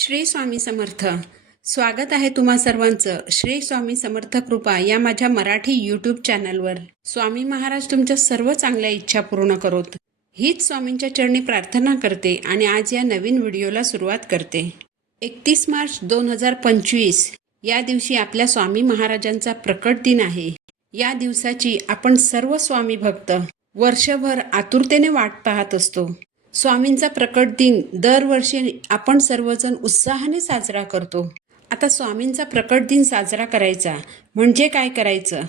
श्री स्वामी समर्थ. स्वागत आहे तुम्हा सर्वांचं. श्री स्वामी समर्थ कृपा या माझ्या मराठी यूट्यूब चॅनलवर स्वामी महाराज तुमच्या सर्व चांगल्या इच्छा पूर्ण करोत. हीच स्वामींच्या चरणी प्रार्थना करते आणि आज या नवीन व्हिडिओला सुरुवात करते. एकतीस मार्च दोन हजार पंचवीस. या दिवशी आपल्या स्वामी महाराजांचा प्रकट दिन आहे. या दिवसाची आपण सर्व स्वामी भक्त वर्षभर आतुरतेने वाट पाहत असतो. स्वामींचा प्रकट दिन दरवर्षी आपण सर्वजण उत्साहाने साजरा करतो. आता स्वामींचा प्रकट दिन साजरा करायचा. म्हणजे काय करायचं?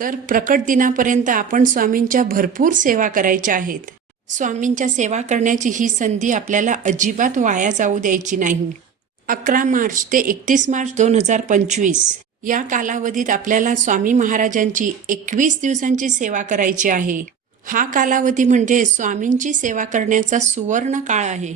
तर प्रकट दिनापर्यंत आपण स्वामींच्या भरपूर सेवा करायच्या आहेत. स्वामींच्या सेवा करण्याची ही संधी आपल्याला अजिबात वाया जाऊ द्यायची नाही. अकरा मार्च ते एकतीस मार्च दोन हजार पंचवीस. या कालावधीत आपल्याला स्वामी महाराजांची एकवीस दिवसांची सेवा करायची आहे. हा कालावधी म्हणजे स्वामींची सेवा करण्याचा सुवर्ण काळ आहे.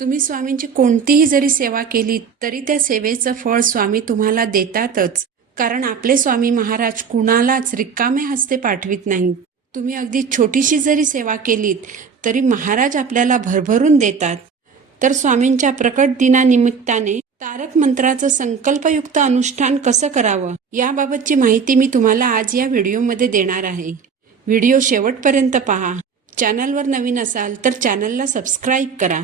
तुम्ही स्वामींची कोणतीही जरी सेवा केली तरी त्या सेवेचं फळ स्वामी तुम्हाला देतातच. कारण आपले स्वामी महाराज कुणालाच रिकामे हस्ते पाठवित नाहीत. तुम्ही अगदी छोटीशी जरी सेवा केलीत तरी महाराज आपल्याला भरभरून देतात. तर स्वामींच्या प्रकट दिनानिमित्ताने तारक मंत्राचं संकल्पयुक्त अनुष्ठान कसं करावं याबाबतची माहिती मी तुम्हाला आज या व्हिडिओमध्ये देणार आहे. व्हिडिओ शेवटपर्यंत पहा. चॅनलवर नवीन असाल तर चॅनलला सबस्क्राईब करा.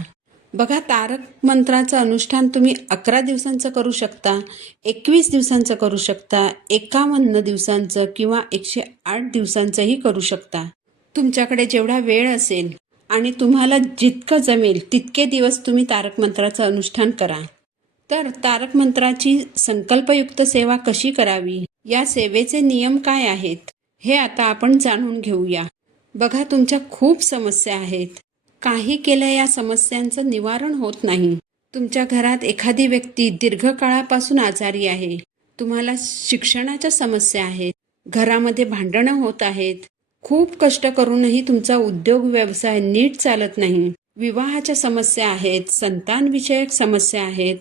बघा तारक मंत्राचं अनुष्ठान तुम्ही अकरा दिवसांचं करू शकता एकवीस दिवसांचं करू शकता एकावन्न दिवसांचं किंवा एकशे आठ दिवसांचंही करू शकता. तुमच्याकडे जेवढा वेळ असेल आणि तुम्हाला जितकं जमेल तितके दिवस तुम्ही तारक मंत्राचं अनुष्ठान करा. तर तारक मंत्राची संकल्पयुक्त सेवा कशी करावी? या सेवेचे नियम काय आहेत? हे आता आपण जाणून घेऊया. बघा तुमच्या खूप समस्या आहेत. काही केल्या या समस्यांचं निवारण होत नाही. तुमच्या घरात एखादी व्यक्ती दीर्घकाळापासून आजारी आहे. तुम्हाला शिक्षणाच्या समस्या आहेत. घरामध्ये भांडणं होत आहेत. खूप कष्ट करूनही तुमचा उद्योग व्यवसाय नीट चालत नाही. विवाहाच्या समस्या आहेत. संतानविषयक समस्या आहेत.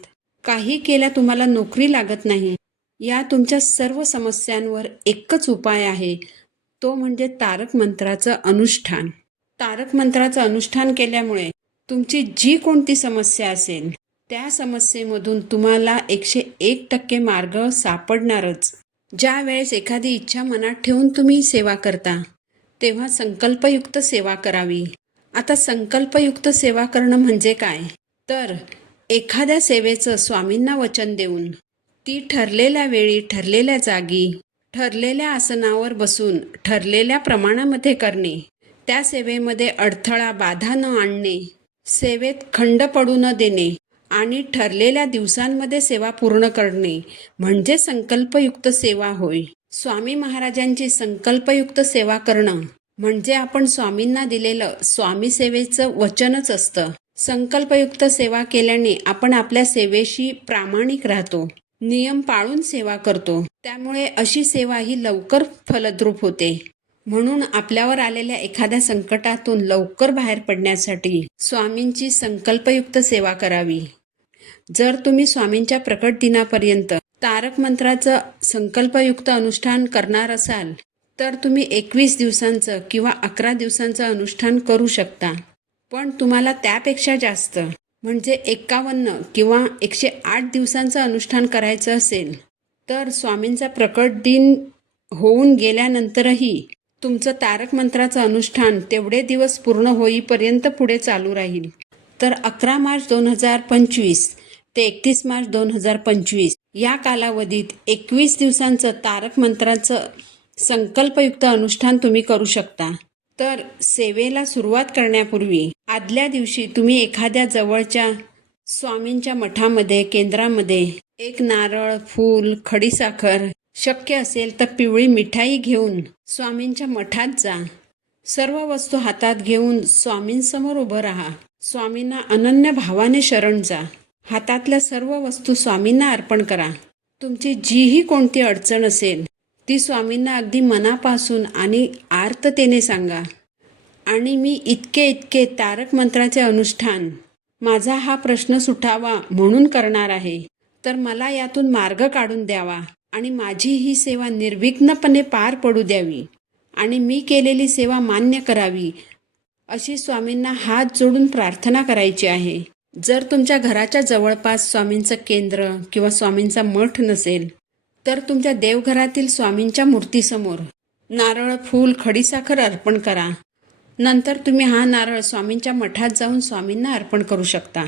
काही केल्या तुम्हाला नोकरी लागत नाही. या तुमच्या सर्व समस्यांवर एकच उपाय आहे. तो म्हणजे तारक मंत्राचं अनुष्ठान. तारक मंत्राचं अनुष्ठान केल्यामुळे तुमची जी कोणती समस्या असेल त्या समस्येमधून तुम्हाला एकशे एक टक्के मार्ग सापडणारच. ज्या वेळेस एखादी इच्छा मनात ठेवून तुम्ही सेवा करता तेव्हा संकल्पयुक्त सेवा करावी. आता संकल्पयुक्त सेवा करणं म्हणजे काय? तर एखाद्या सेवेचं स्वामींना वचन देऊन ती ठरलेल्या वेळी ठरलेल्या जागी ठरलेल्या आसनावर बसून ठरलेल्या प्रमाणामध्ये करणे त्या सेवेमध्ये अडथळा बाधा न आणणे सेवेत खंड पडू न देणे आणि ठरलेल्या दिवसांमध्ये सेवा पूर्ण करणे म्हणजे संकल्पयुक्त सेवा होय. स्वामी महाराजांची संकल्पयुक्त सेवा करणं म्हणजे आपण स्वामींना दिलेलं स्वामी सेवेचं वचनच असतं. संकल्पयुक्त सेवा केल्याने आपण आपल्या सेवेशी प्रामाणिक राहतो. नियम पाळून सेवा करतो. त्यामुळे अशी सेवा ही लवकर फलद्रूप होते. म्हणून आपल्यावर आलेल्या एखाद्या संकटातून लवकर बाहेर पडण्यासाठी स्वामींची संकल्पयुक्त सेवा करावी. जर तुम्ही स्वामींच्या प्रकट दिनापर्यंत तारक मंत्राचं संकल्पयुक्त अनुष्ठान करणार असाल तर तुम्ही एकवीस दिवसांचं किंवा अकरा दिवसांचं अनुष्ठान करू शकता. पण तुम्हाला त्यापेक्षा जास्त म्हणजे एकावन्न किंवा एकशे आठ दिवसांचं अनुष्ठान करायचं असेल तर स्वामींचा प्रकट दिन होऊन गेल्यानंतरही तुमचं तारक मंत्राचं अनुष्ठान तेवढे दिवस पूर्ण होईपर्यंत पुढे चालू राहील. तर अकरा मार्च दोन हजार पंचवीस ते एकतीस मार्च दोन हजार पंचवीस या कालावधीत एकवीस दिवसांचं तारक मंत्राचं संकल्पयुक्त अनुष्ठान तुम्ही करू शकता. तर सेवेला सुरुवात करण्यापूर्वी आदल्या दिवशी तुम्ही एखाद्या जवळच्या स्वामींच्या मठामध्ये केंद्रामध्ये एक नारळ फूल खडीसाखर शक्य असेल तर पिवळी मिठाई घेऊन स्वामींच्या मठात जा. सर्व वस्तू हातात घेऊन स्वामींसमोर उभं राहा. स्वामींना अनन्य भावाने शरण जा. हातातल्या सर्व वस्तू स्वामींना अर्पण करा. तुमची जीही कोणती अडचण असेल ती स्वामींना अगदी मनापासून आणि आर्ततेने सांगा. आणि मी इतके इतके तारक मंत्राचे अनुष्ठान माझा हा प्रश्न सुटावा म्हणून करणार आहे. तर मला यातून मार्ग काढून द्यावा आणि माझी ही सेवा निर्विघ्नपणे पार पडू द्यावी आणि मी केलेली सेवा मान्य करावी अशी स्वामींना हात जोडून प्रार्थना करायची आहे. जर तुमच्या घराच्या जवळपास स्वामींचं केंद्र किंवा स्वामींचा मठ नसेल तर तुमच्या देवघरातील स्वामींच्या मूर्तीसमोर नारळ फूल खडीसाखर अर्पण करा. नंतर तुम्ही हा नारळ स्वामींच्या मठात जाऊन स्वामींना अर्पण करू शकता.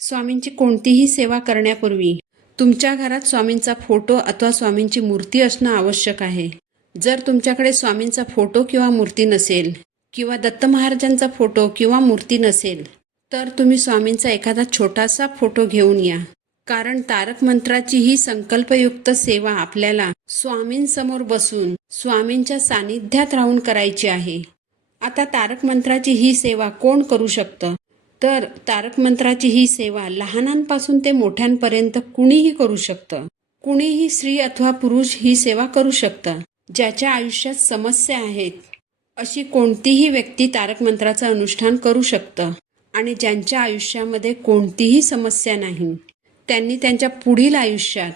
स्वामींची कोणतीही सेवा करण्यापूर्वी तुमच्या घरात स्वामींचा फोटो अथवा स्वामींची मूर्ती असणं आवश्यक आहे. जर तुमच्याकडे स्वामींचा फोटो किंवा मूर्ती नसेल किंवा दत्त महाराजांचा फोटो किंवा मूर्ती नसेल तर तुम्ही स्वामींचा एखादा छोटासा फोटो घेऊन या. कारण तारक मंत्राची ही संकल्पयुक्त सेवा आपल्याला स्वामींसमोर बसून स्वामींच्या सानिध्यात राहून करायची आहे. आता तारक मंत्राची ही सेवा कोण करू शकतं? तर तारक मंत्राची ही सेवा लहानांपासून ते मोठ्यांपर्यंत कुणीही करू शकतं. कुणीही स्त्री अथवा पुरुष ही सेवा करू शकतं ज्याच्या आयुष्यात समस्या आहेत. अशी कोणतीही व्यक्ती तारक मंत्राचं अनुष्ठान करू शकतं आणि ज्यांच्या आयुष्यामध्ये कोणतीही समस्या नाही. त्यांनी त्यांच्या पुढील आयुष्यात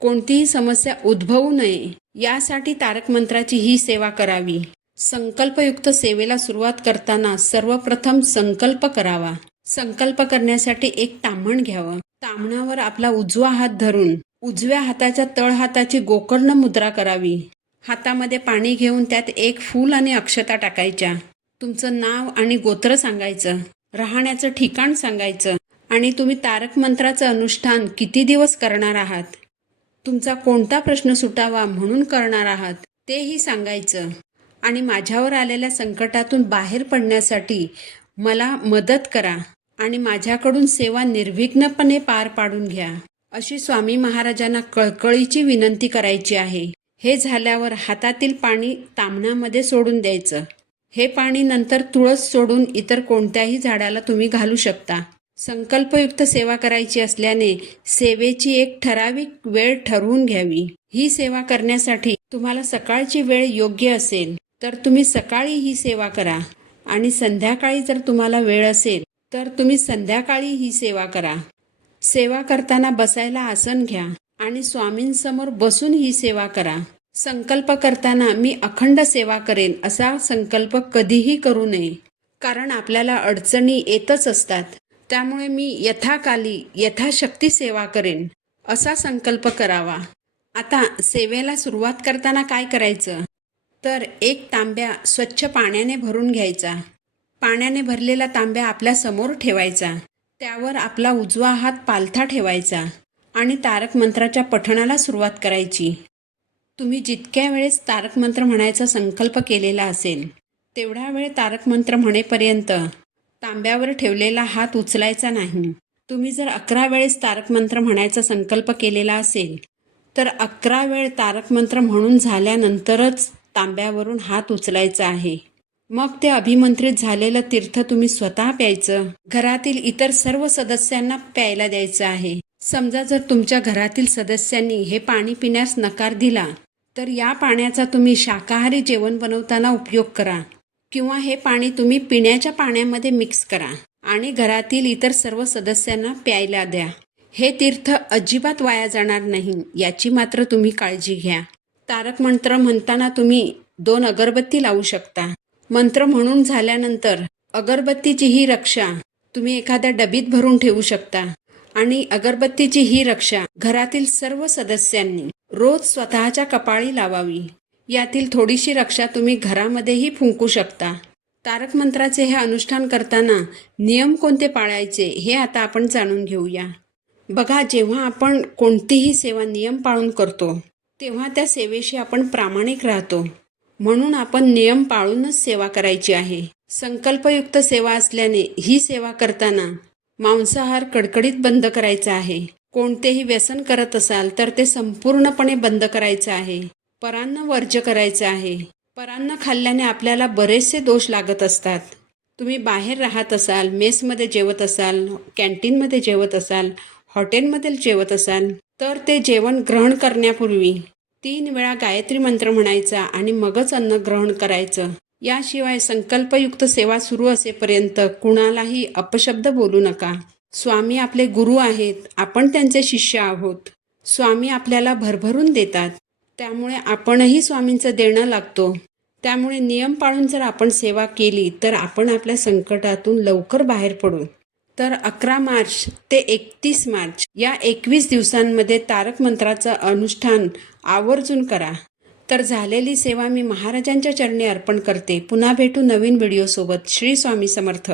कोणतीही समस्या उद्भवू नये यासाठी तारक मंत्राची ही सेवा करावी. संकल्पयुक्त सेवेला सुरुवात करताना सर्वप्रथम संकल्प करावा. संकल्प करण्यासाठी एक ताम्हण घ्यावं. ताम्हणावर आपला उजवा हात धरून उजव्या हाताच्या तळहाताची गोकर्ण मुद्रा करावी. हातामध्ये पाणी घेऊन त्यात एक फूल आणि अक्षता टाकायच्या. तुमचं नाव आणि गोत्र सांगायचं. राहण्याचं ठिकाण सांगायचं. आणि तुम्ही तारक मंत्राचं अनुष्ठान किती दिवस करणार आहात? तुमचा कोणता प्रश्न सुटावा म्हणून करणार आहात तेही सांगायचं. आणि माझ्यावर आलेल्या संकटातून बाहेर पडण्यासाठी मला मदत करा आणि माझ्याकडून सेवा निर्विघ्नपणे पार पाडून घ्या. अशी स्वामी महाराजांना कळकळीची विनंती करायची आहे. हे झाल्यावर हातातील पाणी तामणामध्ये सोडून द्यायचं. हे पाणी नंतर तुळस सोडून इतर कोणत्याही झाडाला तुम्ही घालू शकता. संकल्पयुक्त सेवा करायची असल्याने सेवेची एक ठराविक वेळ ठरवून घ्यावी. ही सेवा करण्यासाठी तुम्हाला सकाळची वेळ योग्य असेल तर तुम्ही सकाळी ही सेवा करा. आणि संध्याकाळी जर तुम्हाला वेळ असेल तर तुम्ही संध्याकाळी ही सेवा करा. सेवा करताना बसायला आसन घ्या आणि स्वामींसमोर बसून ही सेवा करा. संकल्प करताना मी अखंड सेवा करेन असा संकल्प कधीही करू नये कारण आपल्याला अडचणी येतच असतात. त्यामुळे मी यथाकाली यथाशक्ती सेवा करेन असा संकल्प करावा. आता सेवेला सुरुवात करताना काय करायचं? तर एक तांब्या स्वच्छ पाण्याने भरून घ्यायचा. पाण्याने भरलेला तांब्या आपल्यासमोर ठेवायचा. त्यावर आपला उजवा हात पालथा ठेवायचा आणि तारक मंत्राच्या पठणाला सुरुवात करायची. तुम्ही जितक्या वेळेस तारक मंत्र म्हणायचा संकल्प केलेला असेल तेवढा वेळ तारक मंत्र म्हणेपर्यंत तांब्यावर ठेवलेला हात उचलायचा नाही. तुम्ही जर अकरा वेळेस तारक मंत्र म्हणायचा संकल्प केलेला असेल तर अकरा वेळ तारक मंत्र म्हणून झाल्यानंतरच तांब्यावरून हात उचलायचा आहे. मग ते अभिमंत्रित झालेलं तीर्थ तुम्ही स्वतः प्यायचं. घरातील इतर सर्व सदस्यांना प्यायला द्यायचं आहे. समजा जर तुमच्या घरातील सदस्यांनी हे पाणी पिण्यास नकार दिला तर या पाण्याचा तुम्ही शाकाहारी जेवण बनवताना उपयोग करा. किंवा हे पाणी तुम्ही पिण्याच्या पाण्यामध्ये मिक्स करा आणि घरातील इतर सर्व सदस्यांना प्यायला द्या. हे तीर्थ अजिबात वाया जाणार नाही याची मात्र तुम्ही काळजी घ्या. तारक मंत्र म्हणताना तुम्ही दोन अगरबत्ती लावू शकता. मंत्र म्हणून झाल्यानंतर अगरबत्तीची ही रक्षा तुम्ही एखाद्या डबीत भरून ठेवू शकता. आणि अगरबत्तीची ही रक्षा घरातील सर्व सदस्यांनी रोज स्वतःच्या कपाळी लावावी. यातील थोडीशी रक्षा तुम्ही घरामध्येही फुंकू शकता. तारक मंत्राचे हे अनुष्ठान करताना नियम कोणते पाळायचे हे आता आपण जाणून घेऊया. बघा जेव्हा आपण कोणतीही सेवा नियम पाळून करतो तेव्हा त्या सेवेशी आपण प्रामाणिक राहतो. म्हणून आपण नियम पाळूनच सेवा करायची आहे. संकल्पयुक्त सेवा असल्याने ही सेवा करताना मांसाहार कडकडीत बंद करायचा आहे. कोणतेही व्यसन करत असाल तर ते संपूर्णपणे बंद करायचं आहे. परान्न वर्ज्य करायचं आहे. परान्न खाल्ल्याने आपल्याला बरेचसे दोष लागत असतात. तुम्ही बाहेर राहत असाल मेसमध्ये जेवत असाल कॅन्टीनमध्ये जेवत असाल हॉटेलमध्ये जेवत असाल तर ते जेवण ग्रहण करण्यापूर्वी तीन वेळा गायत्री मंत्र म्हणायचा आणि मगच अन्न ग्रहण करायचं. याशिवाय संकल्पयुक्त सेवा सुरू असेपर्यंत कुणालाही अपशब्द बोलू नका. स्वामी आपले गुरु आहेत आपण त्यांचे शिष्य आहोत. स्वामी आपल्याला भरभरून देतात. त्यामुळे आपणही स्वामींचं देणं लागतो. त्यामुळे नियम पाळून जर आपण सेवा केली तर आपण आपल्या संकटातून लवकर बाहेर पडू. तर अकरा मार्च ते एकतीस मार्च या एकवीस दिवसांमध्ये तारक मंत्राचं अनुष्ठान आवर्जून करा. तर झालेली सेवा मी महाराजांच्या चरणी अर्पण करते. पुन्हा भेटू नवीन व्हिडिओसोबत. श्री स्वामी समर्थ.